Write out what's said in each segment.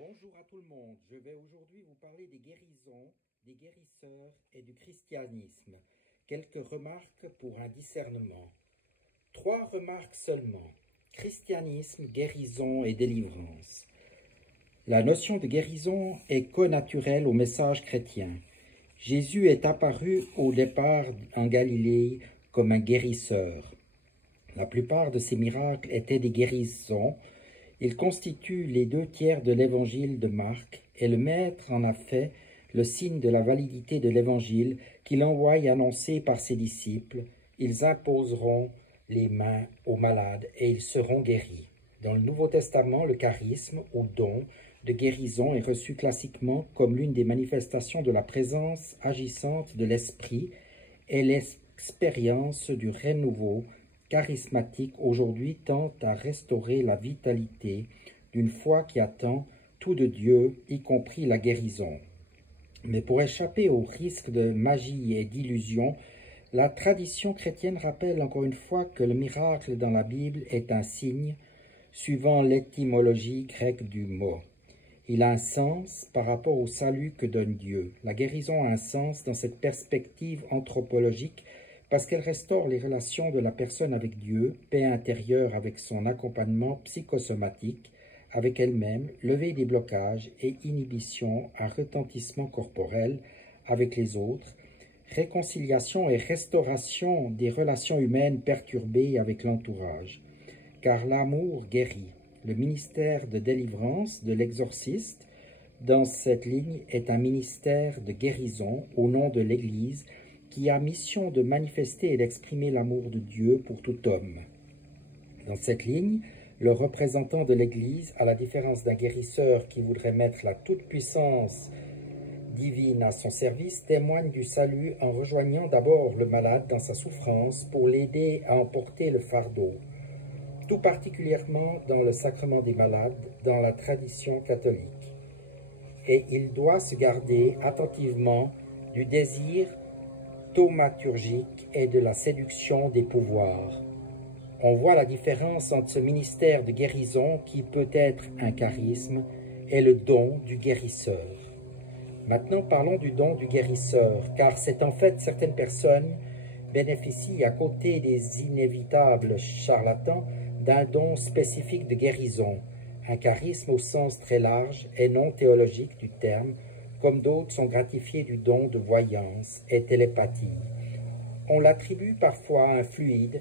Bonjour à tout le monde, je vais aujourd'hui vous parler des guérisons, des guérisseurs et du christianisme. Quelques remarques pour un discernement. 3 remarques seulement. Christianisme, guérison et délivrance. La notion de guérison est connaturelle au message chrétien. Jésus est apparu au départ en Galilée comme un guérisseur. La plupart de ses miracles étaient des guérisons. Il constitue les 2/3 de l'évangile de Marc et le Maître en a fait le signe de la validité de l'évangile qu'il envoie annoncer par ses disciples. Ils imposeront les mains aux malades et ils seront guéris. Dans le Nouveau Testament, le charisme ou don de guérison est reçu classiquement comme l'une des manifestations de la présence agissante de l'Esprit et l'expérience du renouveau charismatique aujourd'hui tend à restaurer la vitalité d'une foi qui attend tout de Dieu, y compris la guérison. Mais pour échapper au risque de magie et d'illusion, la tradition chrétienne rappelle encore une fois que le miracle dans la Bible est un signe, suivant l'étymologie grecque du mot. Il a un sens par rapport au salut que donne Dieu. La guérison a un sens dans cette perspective anthropologique parce qu'elle restaure les relations de la personne avec Dieu, paix intérieure avec son accompagnement psychosomatique, avec elle-même, levée des blocages et inhibition à retentissement corporel avec les autres, réconciliation et restauration des relations humaines perturbées avec l'entourage. Car l'amour guérit. Le ministère de délivrance de l'exorciste, dans cette ligne, est un ministère de guérison au nom de l'Église qui a mission de manifester et d'exprimer l'amour de Dieu pour tout homme. Dans cette ligne, le représentant de l'Église, à la différence d'un guérisseur qui voudrait mettre la toute-puissance divine à son service, témoigne du salut en rejoignant d'abord le malade dans sa souffrance pour l'aider à emporter le fardeau, tout particulièrement dans le sacrement des malades, dans la tradition catholique. Et il doit se garder attentivement du désir thaumaturgique et de la séduction des pouvoirs. On voit la différence entre ce ministère de guérison qui peut être un charisme et le don du guérisseur. Maintenant parlons du don du guérisseur, car c'est en fait certaines personnes bénéficient à côté des inévitables charlatans d'un don spécifique de guérison, un charisme au sens très large et non théologique du terme, comme d'autres sont gratifiés du don de voyance et télépathie. On l'attribue parfois à un fluide,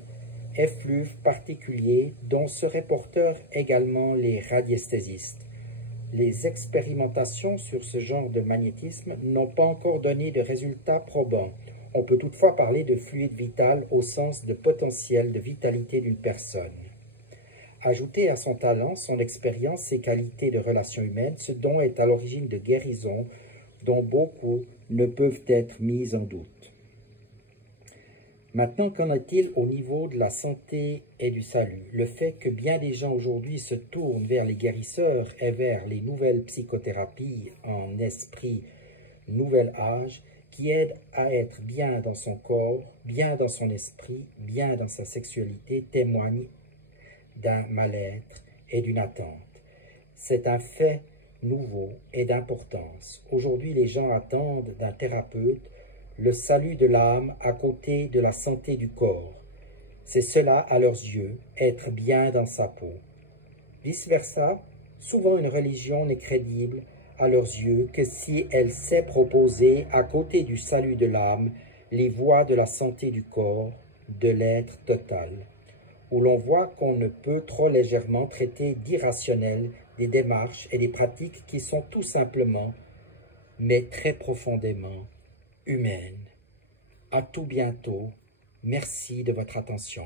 effluve particulier dont seraient porteurs également les radiesthésistes. Les expérimentations sur ce genre de magnétisme n'ont pas encore donné de résultats probants. On peut toutefois parler de fluide vital au sens de potentiel de vitalité d'une personne. Ajouté à son talent, son expérience, ses qualités de relations humaines, ce don est à l'origine de guérisons dont beaucoup ne peuvent être mis en doute. Maintenant, qu'en est-il au niveau de la santé et du salut? Le fait que bien des gens aujourd'hui se tournent vers les guérisseurs et vers les nouvelles psychothérapies en esprit nouvel âge qui aident à être bien dans son corps, bien dans son esprit, bien dans sa sexualité, témoigne d'un mal-être et d'une attente. C'est un fait nouveau et d'importance. Aujourd'hui, les gens attendent d'un thérapeute le salut de l'âme à côté de la santé du corps. C'est cela, à leurs yeux, être bien dans sa peau. Vice-versa, souvent une religion n'est crédible à leurs yeux que si elle sait proposer, à côté du salut de l'âme, les voies de la santé du corps, de l'être total, où l'on voit qu'on ne peut trop légèrement traiter d'irrationnel des démarches et des pratiques qui sont tout simplement, mais très profondément, humaines. À tout bientôt. Merci de votre attention.